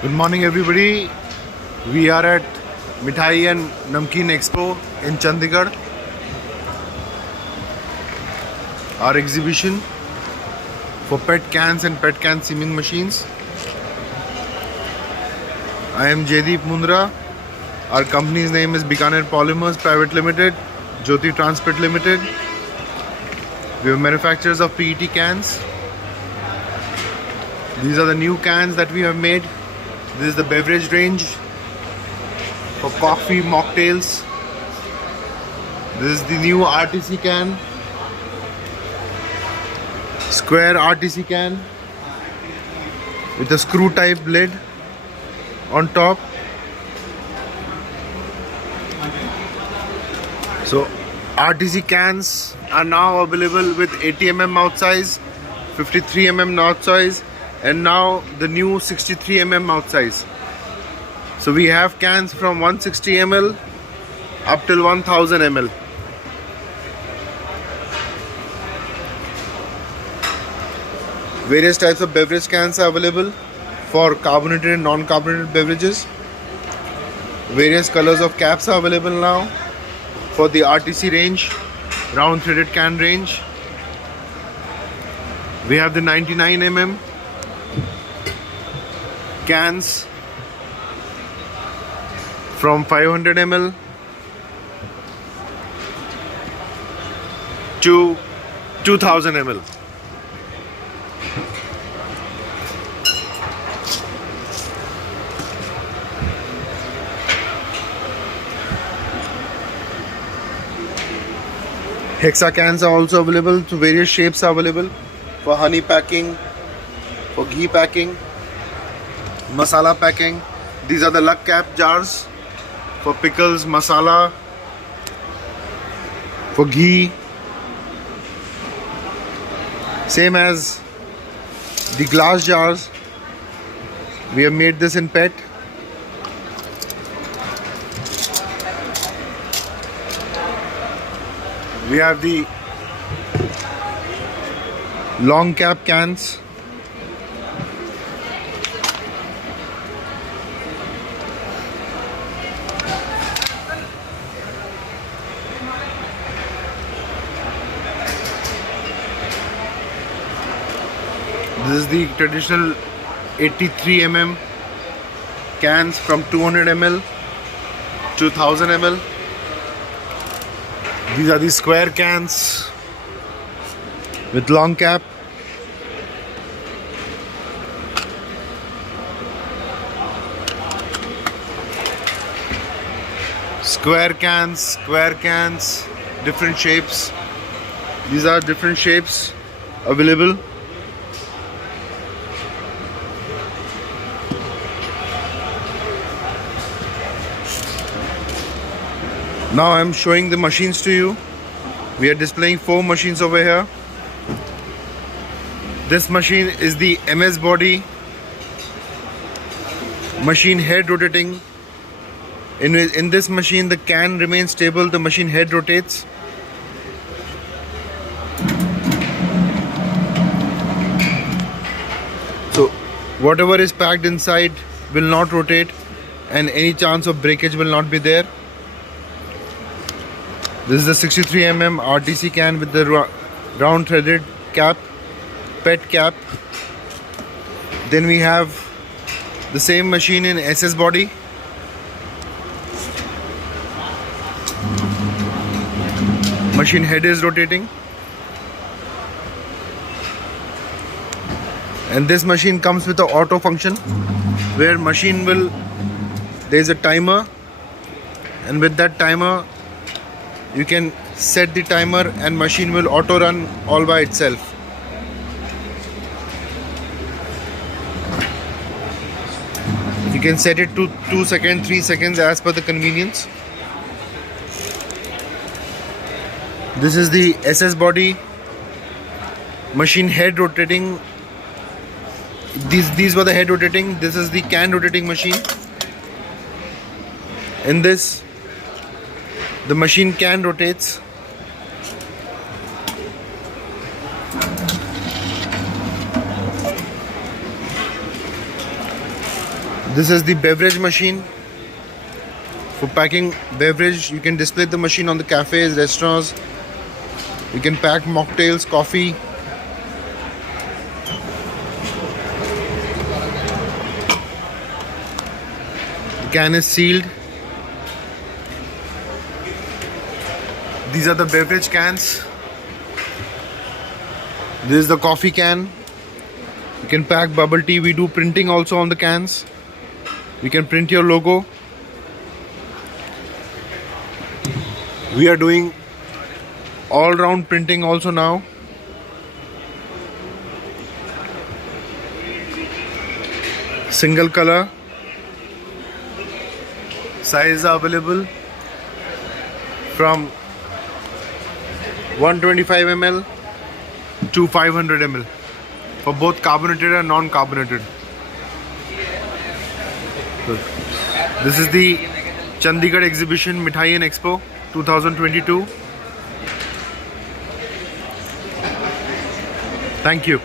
Good morning, everybody. We are at Mithai and Namkeen expo in Chandigarh. Our exhibition for pet cans and pet can seaming machines. I am Jaideep Mundhra. Our company's name is Bikaner Polymers Private Limited, Jyoti Transport Limited. We are manufacturers of PET cans. These are the new cans that we have made. This is the beverage range for coffee, mocktails. This is the new RTC can, square RTC can with a screw type lid on top. So RTC cans are now available with 80 mm mouth size, 53 mm mouth size, and now the new 63 mm mouth size. So we have cans from 160 ml up till 1000 ml. Various types of beverage cans are available for carbonated and non-carbonated beverages. Various colors of caps are available now for the RTC range, round threaded can range. We have the 99 mm cans from 500 ml to 2000 ml. Hexa cans are also available, so various shapes are available for honey packing, for ghee packing, masala packing. These are the luck cap jars for pickles, masala, for ghee. Same as the glass jars. We have made this in PET. We have the long cap cans. This is the traditional 83 mm cans from 200 ml to 1000 ml. These are the square cans with long cap. Square cans, different shapes. These are different shapes available. Now I am showing the machines to you. We are displaying 4 machines over here. This machine is the MS body machine head rotating. In this machine the can remains stable, the machine head rotates. So whatever is packed inside will not rotate and any chance of breakage will not be there. This is the 63 mm RTC can with the round threaded cap, PET cap. Then we have the same machine in SS body. Machine head is rotating. And this machine comes with an auto function where there is a timer, and with that timer you can set the timer and machine will auto run all by itself. You can set it to 2 seconds, 3 seconds as per the convenience. This is the SS body machine head rotating. These were the head rotating. This is the can rotating machine. In this, the machine can rotates. This is the beverage machine for packing beverage. You can display the machine on the cafes, restaurants. You can pack mocktails, coffee. The can is sealed. These are the beverage cans. This is the coffee can. You can pack bubble tea. We do printing also on the cans. You can print your logo. We are doing all-round printing also now. Single color. Sizes are available from 125 ml to 500 ml for both carbonated and non-carbonated. This is the Chandigarh exhibition, Mithai and Expo 2022. Thank you.